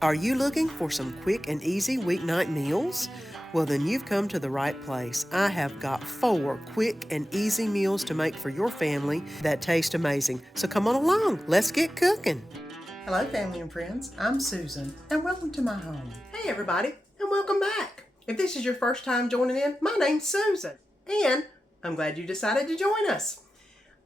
Are you looking for some quick and easy weeknight meals? Well, then you've come to the right place. I have got 4 quick and easy meals to make for your family that taste amazing. So come on along, let's get cooking. Hello, family and friends. I'm Susan, and welcome to my home. Hey, everybody, and welcome back. If this is your first time joining in, my name's Susan, and I'm glad you decided to join us.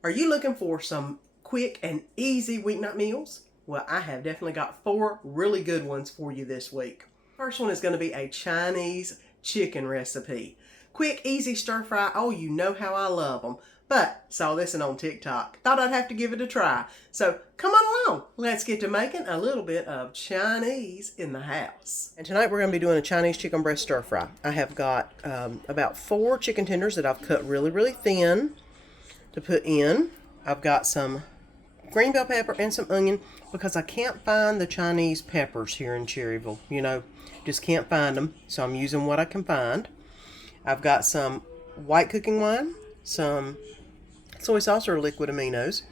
Are you looking for some quick and easy weeknight meals? Well, I have definitely got 4 really good ones for you this week. First one is going to be a Chinese chicken recipe. Quick, easy stir fry. Oh, you know how I love them. But saw this one on TikTok. Thought I'd have to give it a try. So come on along. Let's get to making a little bit of Chinese in the house. And tonight we're going to be doing a Chinese chicken breast stir fry. I have got about 4 chicken tenders that I've cut really, really thin to put in. I've got some green bell pepper and some onion because I can't find the Chinese peppers here in Cherryville. You know, just can't find them. So I'm using what I can find. I've got some white cooking wine, some soy sauce or liquid aminos.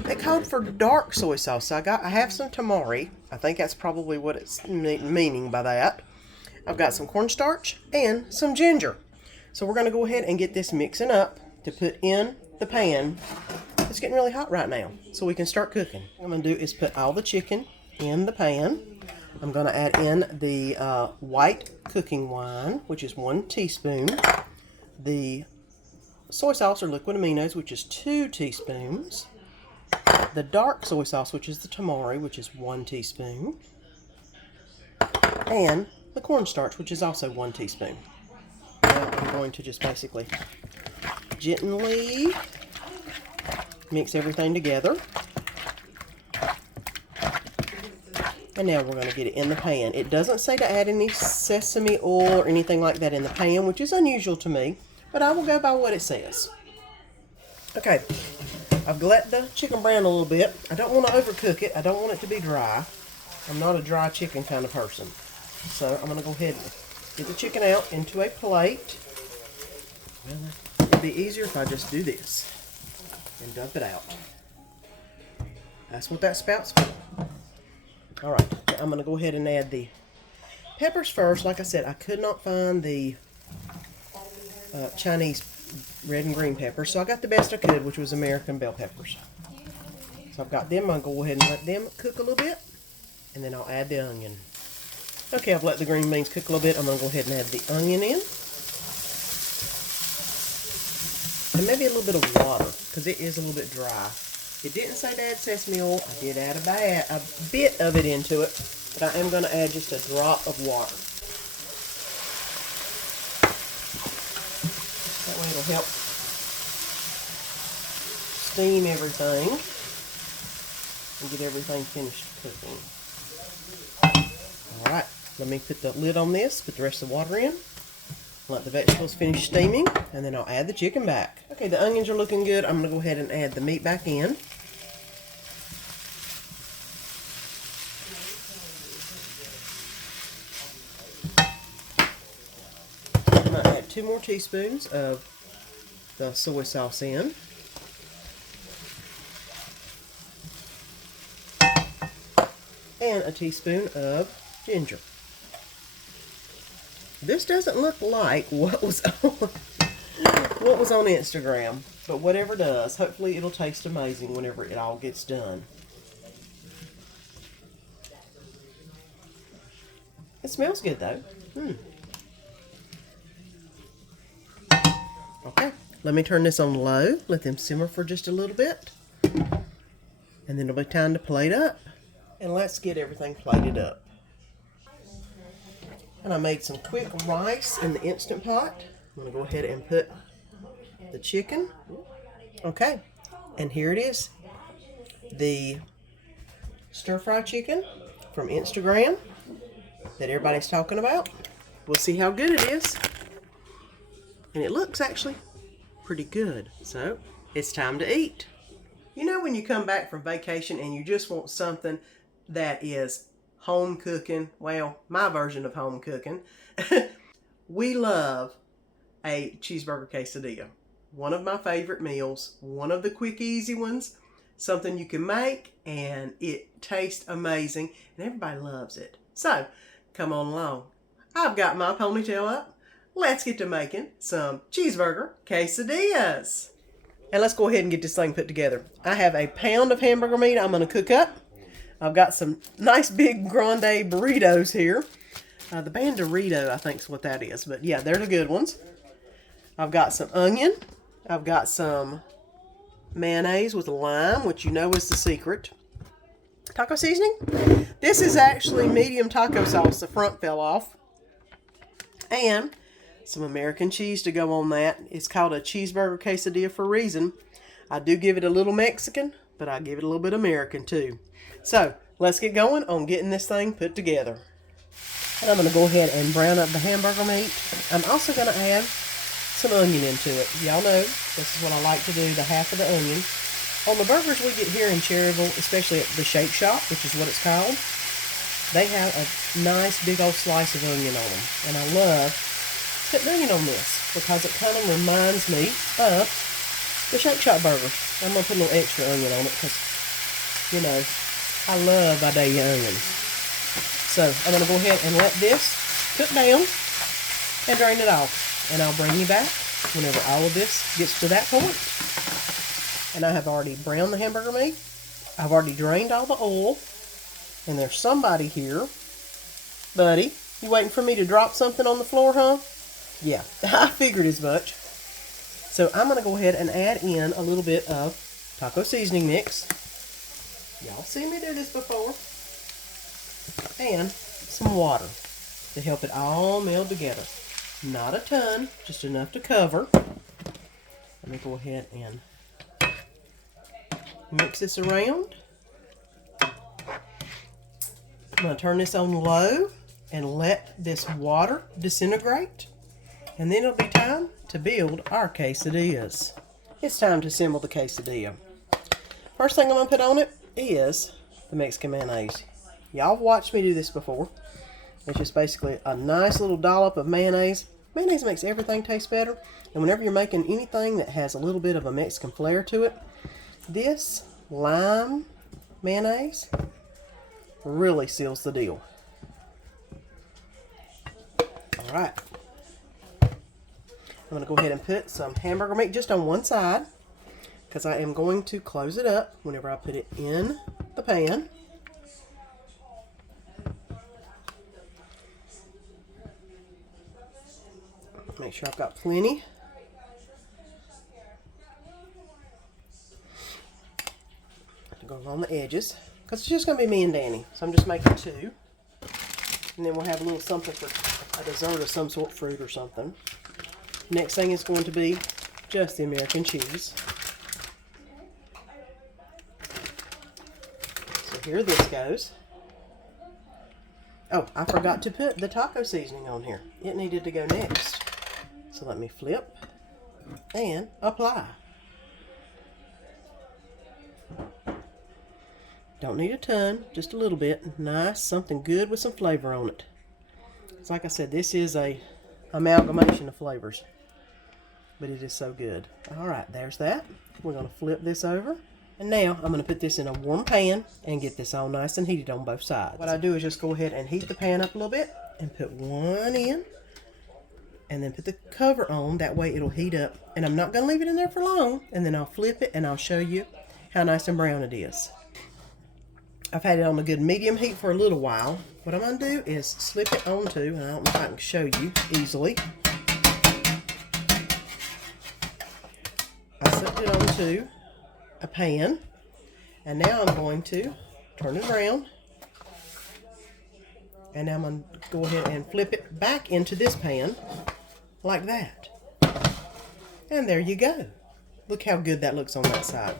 They called for dark soy sauce. So I have some tamari. I think that's probably what it's meaning by that. I've got some cornstarch and some ginger. So we're going to go ahead and get this mixing up to put in the pan. It's getting really hot right now, so we can start cooking. What I'm going to do is put all the chicken in the pan. I'm going to add in the white cooking wine, which is 1 teaspoon. The soy sauce or liquid aminos, which is 2 teaspoons. The dark soy sauce, which is the tamari, which is 1 teaspoon. And the cornstarch, which is also 1 teaspoon. Now I'm going to just basically gently mix everything together. And now we're going to get it in the pan. It doesn't say to add any sesame oil or anything like that in the pan, which is unusual to me, but I will go by what it says. Okay, I've let the chicken brown a little bit. I don't want to overcook it. I don't want it to be dry. I'm not a dry chicken kind of person. So I'm going to go ahead and get the chicken out into a plate. Well, it'd be easier if I just do this and dump it out. That's what that spout's for. Alright, I'm going to go ahead and add the peppers first. Like I said, I could not find the Chinese red and green peppers, so I got the best I could, which was American bell peppers. So I've got them. I'm going to go ahead and let them cook a little bit, and then I'll add the onion. Okay, I've let the green beans cook a little bit. I'm going to go ahead and add the onion in. And maybe a little bit of water, because it is a little bit dry. It didn't say to add sesame oil. I did add a bit of it into it, but I am going to add just a drop of water. That way it'll help steam everything and get everything finished cooking. Alright, let me put the lid on this, put the rest of the water in. Let the vegetables finish steaming, and then I'll add the chicken back. Okay, the onions are looking good. I'm going to go ahead and add the meat back in. I'm going to add 2 more teaspoons of the soy sauce in. And a teaspoon of ginger. This doesn't look like what was on Instagram, but whatever does, hopefully it'll taste amazing whenever it all gets done. It smells good though. Okay, let me turn this on low, let them simmer for just a little bit, and then it'll be time to plate up. And let's get everything plated up. And I made some quick rice in the Instant Pot. I'm going to go ahead and put the chicken. Okay, and here it is. The stir-fry chicken from Instagram that everybody's talking about. We'll see how good it is. And it looks actually pretty good. So, it's time to eat. You know when you come back from vacation and you just want something that is home cooking, well, my version of home cooking. We love a cheeseburger quesadilla. One of my favorite meals, one of the quick, easy ones, something you can make and it tastes amazing and everybody loves it. So, come on along. I've got my ponytail up. Let's get to making some cheeseburger quesadillas. And let's go ahead and get this thing put together. I have a pound of hamburger meat I'm going to cook up. I've got some nice big grande burritos here. The Bandurrito, I think is what that is. But yeah, they're the good ones. I've got some onion. I've got some mayonnaise with lime, which you know is the secret. Taco seasoning. This is actually medium taco sauce. The front fell off. And some American cheese to go on that. It's called a cheeseburger quesadilla for a reason. I do give it a little Mexican, but I give it a little bit American too. So, let's get going on getting this thing put together. And I'm going to go ahead and brown up the hamburger meat. I'm also going to add some onion into it. Y'all know, this is what I like to do, the half of the onion. On the burgers we get here in Cherryville, especially at the Shake Shop, which is what it's called, they have a nice big old slice of onion on them. And I love putting onion on this because it kind of reminds me of the Shake Shop burgers. I'm going to put a little extra onion on it because, you know, I love Vidalia onions. So I'm going to go ahead and let this cook down and drain it off. And I'll bring you back whenever all of this gets to that point. And I have already browned the hamburger meat. I've already drained all the oil. And there's somebody here. Buddy, you waiting for me to drop something on the floor, huh? Yeah, I figured as much. So I'm going to go ahead and add in a little bit of taco seasoning mix. Y'all seen me do this before. And some water to help it all meld together. Not a ton, just enough to cover. Let me go ahead and mix this around. I'm going to turn this on low and let this water disintegrate. And then it'll be time to build our quesadillas. It's time to assemble the quesadilla. First thing I'm going to put on it is the Mexican mayonnaise. Y'all have watched me do this before. It's just basically a nice little dollop of mayonnaise. Mayonnaise makes everything taste better. And whenever you're making anything that has a little bit of a Mexican flair to it, this lime mayonnaise really seals the deal. Alright. I'm going to go ahead and put some hamburger meat just on one side because I am going to close it up whenever I put it in the pan. Make sure I've got plenty. To go along the edges because it's just going to be me and Danny. So I'm just making two. And then we'll have a little something for a dessert of some sort, fruit or something. Next thing is going to be just the American cheese. So here this goes. Oh, I forgot to put the taco seasoning on here. It needed to go next. So let me flip and apply. Don't need a ton, just a little bit. Nice, something good with some flavor on it. It's like I said, this is a amalgamation of flavors. But it is so good. Alright, there's that. We're going to flip this over. And now I'm going to put this in a warm pan and get this all nice and heated on both sides. What I do is just go ahead and heat the pan up a little bit and put one in. And then put the cover on. That way it'll heat up. And I'm not going to leave it in there for long. And then I'll flip it and I'll show you how nice and brown it is. I've had it on a good medium heat for a little while. What I'm going to do is slip it onto, and I don't know if I can show you easily. I slipped it onto a pan, and now I'm going to turn it around. And now I'm going to go ahead and flip it back into this pan, like that. And there you go. Look how good that looks on that side.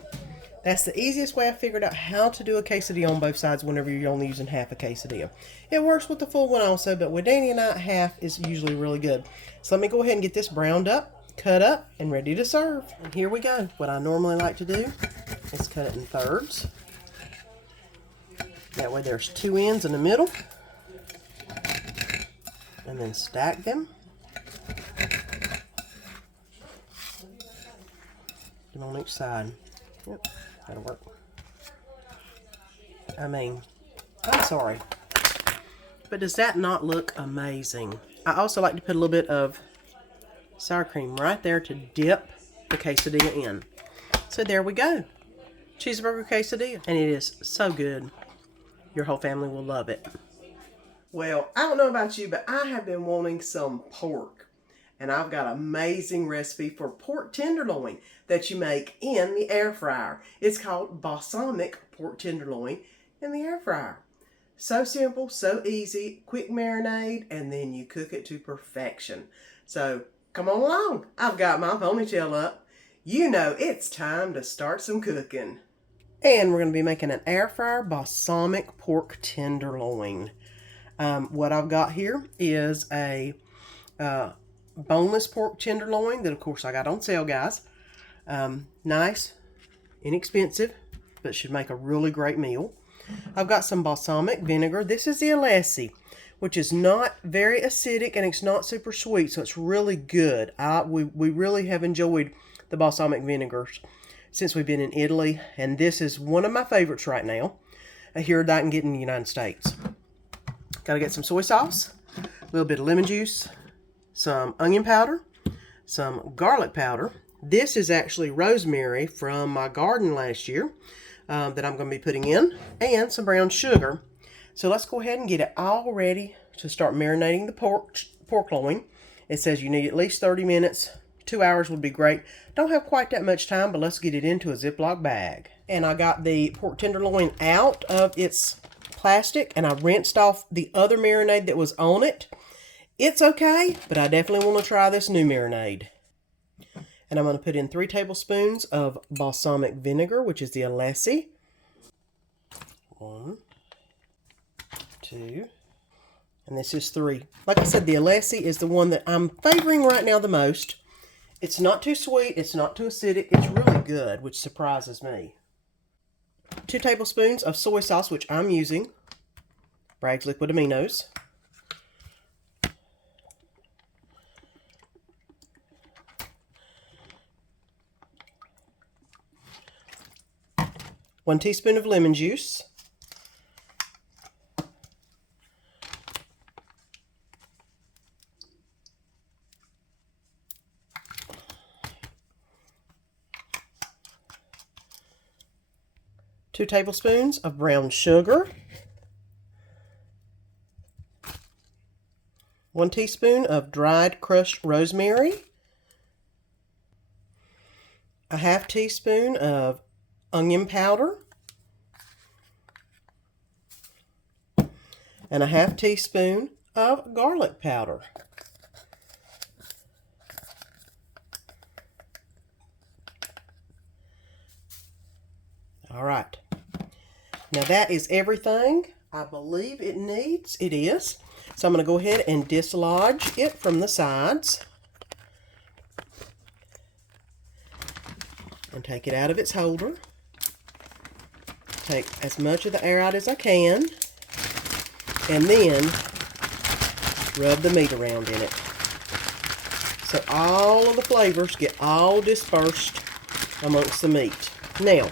That's the easiest way I figured out how to do a quesadilla on both sides whenever you're only using half a quesadilla. It works with the full one also, but with Danny and I, half is usually really good. So let me go ahead and get this browned up, cut up, and ready to serve. And here we go. What I normally like to do is cut it in thirds. That way there's two ends in the middle. And then stack them. And on each side. Yep. That'll work. I'm sorry. But does that not look amazing? I also like to put a little bit of sour cream right there to dip the quesadilla in. So there we go. Cheeseburger quesadilla. And it is so good. Your whole family will love it. Well, I don't know about you, but I have been wanting some pork. And I've got an amazing recipe for pork tenderloin that you make in the air fryer. It's called Balsamic Pork Tenderloin in the air fryer. So simple, so easy, quick marinade, and then you cook it to perfection. So come on along. I've got my ponytail up. You know it's time to start some cooking. And we're going to be making an air fryer balsamic pork tenderloin. What I've got here is a boneless pork tenderloin that, of course, I got on sale, guys. Nice, inexpensive, but should make a really great meal. I've got some balsamic vinegar. This is the Alessi, which is not very acidic and it's not super sweet, so it's really good. We really have enjoyed the balsamic vinegars since we've been in Italy, and this is one of my favorites right now here that I can get in the United States. Got to get some soy sauce, a little bit of lemon juice, some onion powder, some garlic powder. This is actually rosemary from my garden last year that I'm going to be putting in, and some brown sugar. So let's go ahead and get it all ready to start marinating the pork loin. It says you need at least 30 minutes. 2 hours would be great. Don't have quite that much time, but let's get it into a Ziploc bag. And I got the pork tenderloin out of its plastic, and I rinsed off the other marinade that was on it. It's okay, but I definitely want to try this new marinade. And I'm going to put in 3 tablespoons of balsamic vinegar, which is the Alessi. 1, 2, and this is 3. Like I said, the Alessi is the one that I'm favoring right now the most. It's not too sweet, it's not too acidic, it's really good, which surprises me. 2 tablespoons of soy sauce, which I'm using Bragg's Liquid Aminos. 1 teaspoon of lemon juice. 2 tablespoons of brown sugar. 1 teaspoon of dried crushed rosemary. 1/2 teaspoon of onion powder. And 1/2 teaspoon of garlic powder. All right. Now that is everything I believe it needs. It is. So I'm going to go ahead and dislodge it from the sides. And take it out of its holder. Take as much of the air out as I can. And then rub the meat around in it. So all of the flavors get all dispersed amongst the meat. Now,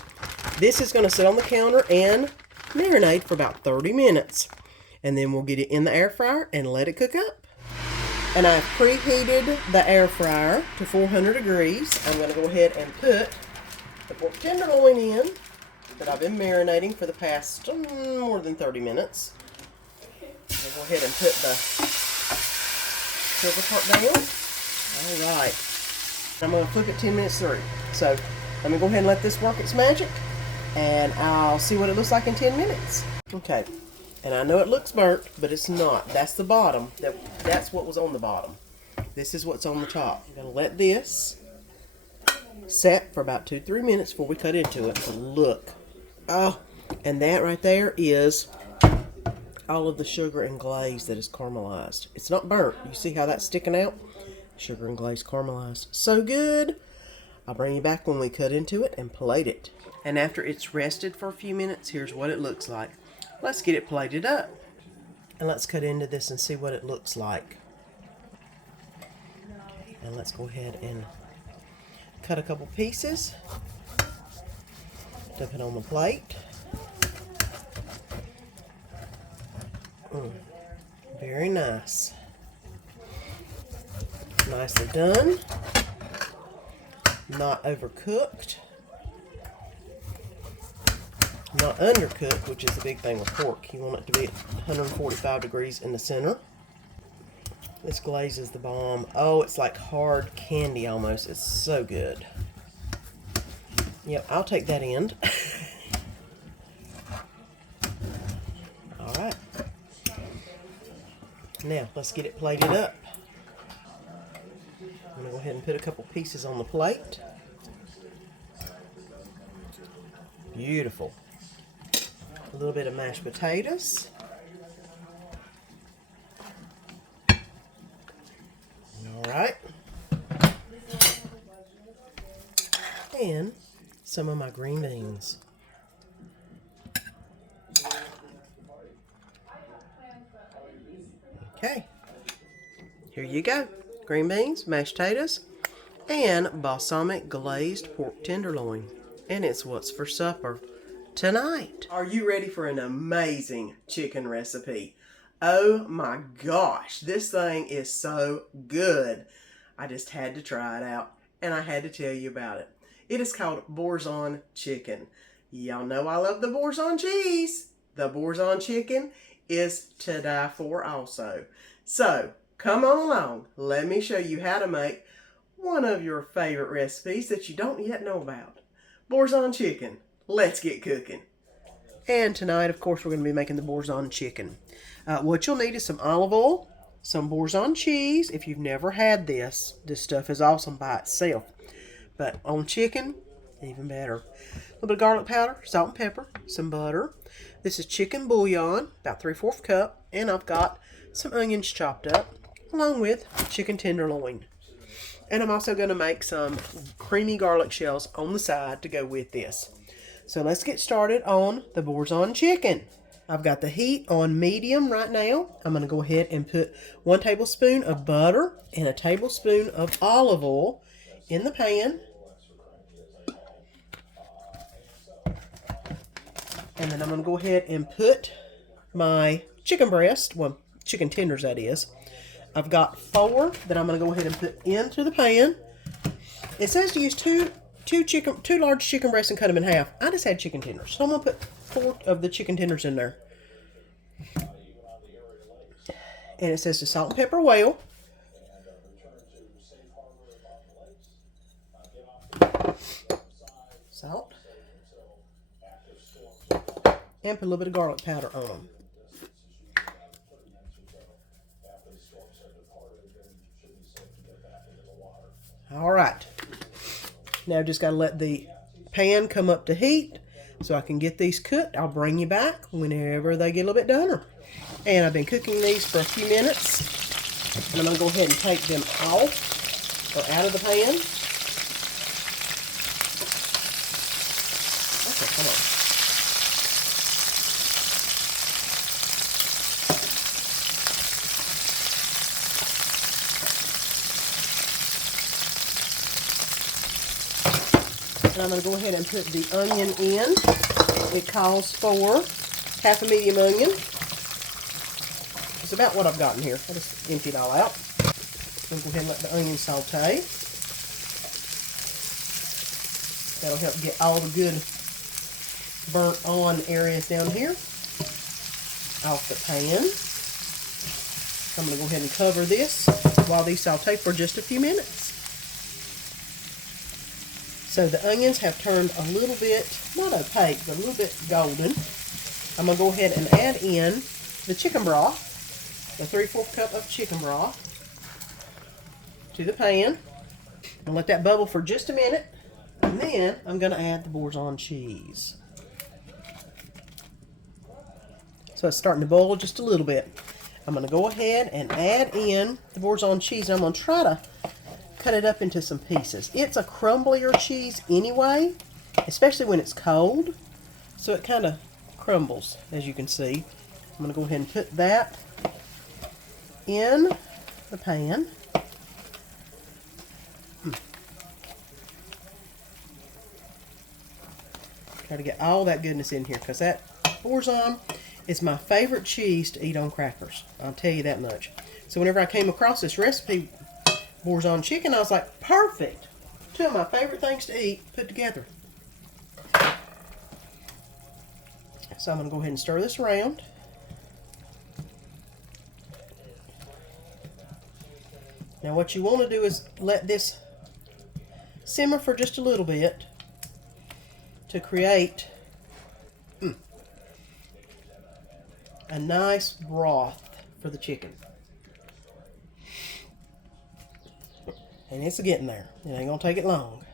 this is going to sit on the counter and marinate for about 30 minutes. And then we'll get it in the air fryer and let it cook up. And I've preheated the air fryer to 400 degrees. I'm going to go ahead and put the pork tenderloin in that I've been marinating for the past more than 30 minutes. I'll go ahead and put the silver part down. All right. I'm going to flip it 10 minutes through. So let me go ahead and let this work its magic. And I'll see what it looks like in 10 minutes. Okay. And I know it looks burnt, but it's not. That's the bottom. That's what was on the bottom. This is what's on the top. I'm going to let this set for about 2-3 minutes before we cut into it. So look. Oh, and that right there is all of the sugar and glaze that is caramelized. It's not burnt. You see how that's sticking out? Sugar and glaze caramelized. So good. I'll bring you back when we cut into it and plate it. And after it's rested for a few minutes, here's what it looks like. Let's get it plated up. And let's cut into this and see what it looks like. And let's go ahead and cut a couple pieces. Dump it on the plate. Very nice. Nicely done. Not overcooked. Not undercooked, which is the big thing with pork. You want it to be at 145 degrees in the center. This glaze is the bomb. Oh, it's like hard candy almost. It's so good. Yep, I'll take that end. All right. Now, let's get it plated up. I'm going to go ahead and put a couple pieces on the plate. Beautiful. A little bit of mashed potatoes. All right. And some of my green beans. Okay. Here you go. Green beans, mashed potatoes, and balsamic glazed pork tenderloin. And it's what's for supper tonight. Are you ready for an amazing chicken recipe? Oh my gosh, this thing is so good. I just had to try it out, and I had to tell you about it. It is called Boursin Chicken. Y'all know I love the Boursin cheese. The Boursin chicken is to die for also. So, come on along. Let me show you how to make one of your favorite recipes that you don't yet know about. Boursin chicken. Let's get cooking. And tonight, of course, we're going to be making the Boursin chicken. What you'll need is some olive oil, some Boursin cheese. If you've never had this stuff is awesome by itself. But on chicken, even better. A little bit of garlic powder, salt and pepper, some butter. This is chicken bouillon, about 3/4 cup. And I've got some onions chopped up, along with chicken tenderloin. And I'm also going to make some creamy garlic shells on the side to go with this. So let's get started on the Boursin chicken. I've got the heat on medium right now. I'm going to go ahead and put 1 tablespoon of butter and a tablespoon of olive oil in the pan. And then I'm going to go ahead and put my chicken breast, well, chicken tenders that is. I've got 4 that I'm going to go ahead and put into the pan. It says to use two large chicken breasts and cut them in half. I just had chicken tenders, so I'm going to put 4 of the chicken tenders in there. And it says to salt and pepper well. Salt. And put a little bit of garlic powder on them. All right. Now just got to let the pan come up to heat so I can get these cooked. I'll bring you back whenever they get a little bit done. And I've been cooking these for a few minutes. And I'm going to go ahead and take them off or out of the pan. Okay, come on. And I'm going to go ahead and put the onion in. It calls for half a medium onion. It's about what I've got in here. I just emptied it all out. I'm going to go ahead and let the onion saute. That'll help get all the good burnt on areas down here off the pan. I'm going to go ahead and cover this while these saute for just a few minutes. So the onions have turned a little bit, not opaque, but a little bit golden. I'm going to go ahead and add in the chicken broth, the 3/4 cup of chicken broth, to the pan. And let that bubble for just a minute. And then I'm going to add the Boursin cheese. So it's starting to boil just a little bit. I'm going to go ahead and add in the Boursin cheese. And I'm going to try to cut it up into some pieces. It's a crumblier cheese anyway, especially when it's cold. So it kind of crumbles, as you can see. I'm going to go ahead and put that in the pan. Try to get all that goodness in here, because that Boursin is my favorite cheese to eat on crackers. I'll tell you that much. So whenever I came across this recipe, Boursin Chicken, I was like, perfect. Two of my favorite things to eat put together. So I'm going to go ahead and stir this around. Now what you want to do is let this simmer for just a little bit to create a nice broth for the chicken. And it's getting there. It ain't going to take it long.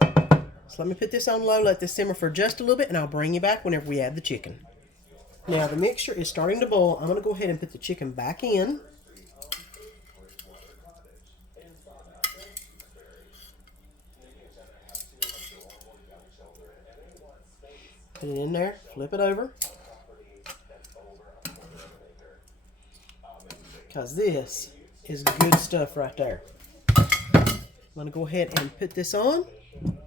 So let me put this on low, let this simmer for just a little bit, and I'll bring you back whenever we add the chicken. Now the mixture is starting to boil. I'm going to go ahead and put the chicken back in. Put it in there, flip it over. Because this is good stuff right there. I'm going to go ahead and put this on.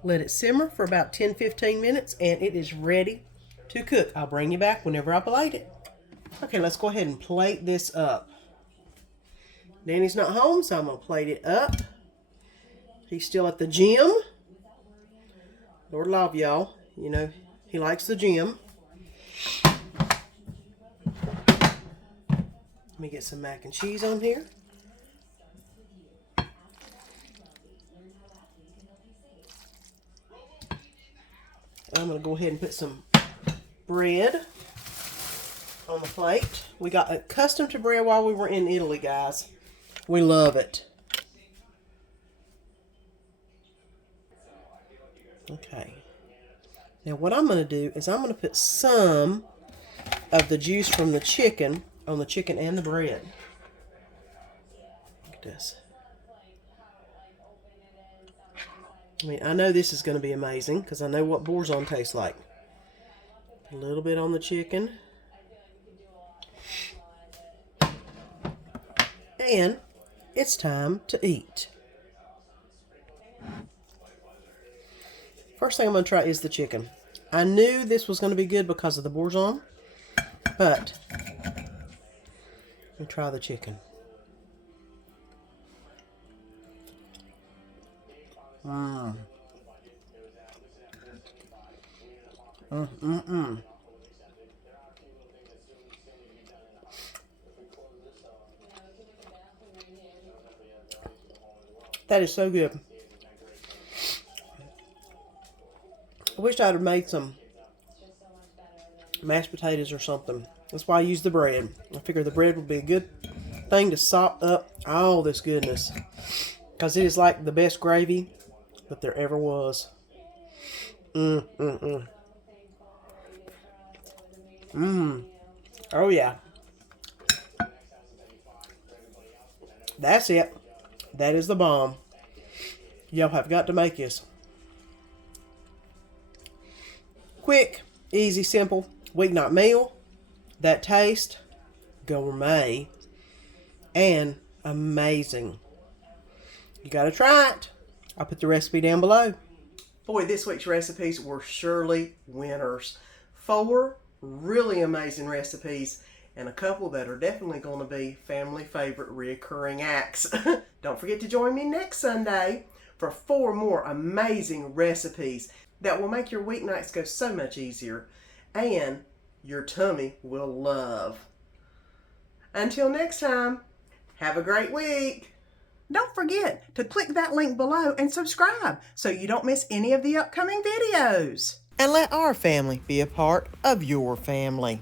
Let it simmer for about 10-15 minutes and it is ready to cook. I'll bring you back whenever I plate it. Okay, let's go ahead and plate this up. Danny's not home, so I'm going to plate it up. He's still at the gym. Lord love y'all. You know, he likes the gym. Let me get some mac and cheese on here. I'm going to go ahead and put some bread on the plate. We got accustomed to bread while we were in Italy, guys. We love it. Okay. Now what I'm going to do is I'm going to put some of the juice from the chicken on the chicken and the bread. Look at this. I mean, I know this is going to be amazing because I know what Boursin tastes like. A little bit on the chicken. And it's time to eat. First thing I'm going to try is the chicken. I knew this was going to be good because of the Boursin, but let me try the chicken. That is so good. I wish I'd have made some mashed potatoes or something. That's why I used the bread. I figured the bread would be a good thing to sop up all this goodness. Because it is like the best gravy that there ever was. Oh yeah. That's it. That is the bomb. Y'all have got to make this. Quick, easy, simple weeknight meal. That taste, gourmet, and amazing. You got to try it. I'll put the recipe down below. Boy, this week's recipes were surely winners. 4 really amazing recipes and a couple that are definitely going to be family favorite recurring acts. Don't forget to join me next Sunday for 4 more amazing recipes that will make your weeknights go so much easier and your tummy will love. Until next time, have a great week. Don't forget to click that link below and subscribe so you don't miss any of the upcoming videos. And let our family be a part of your family.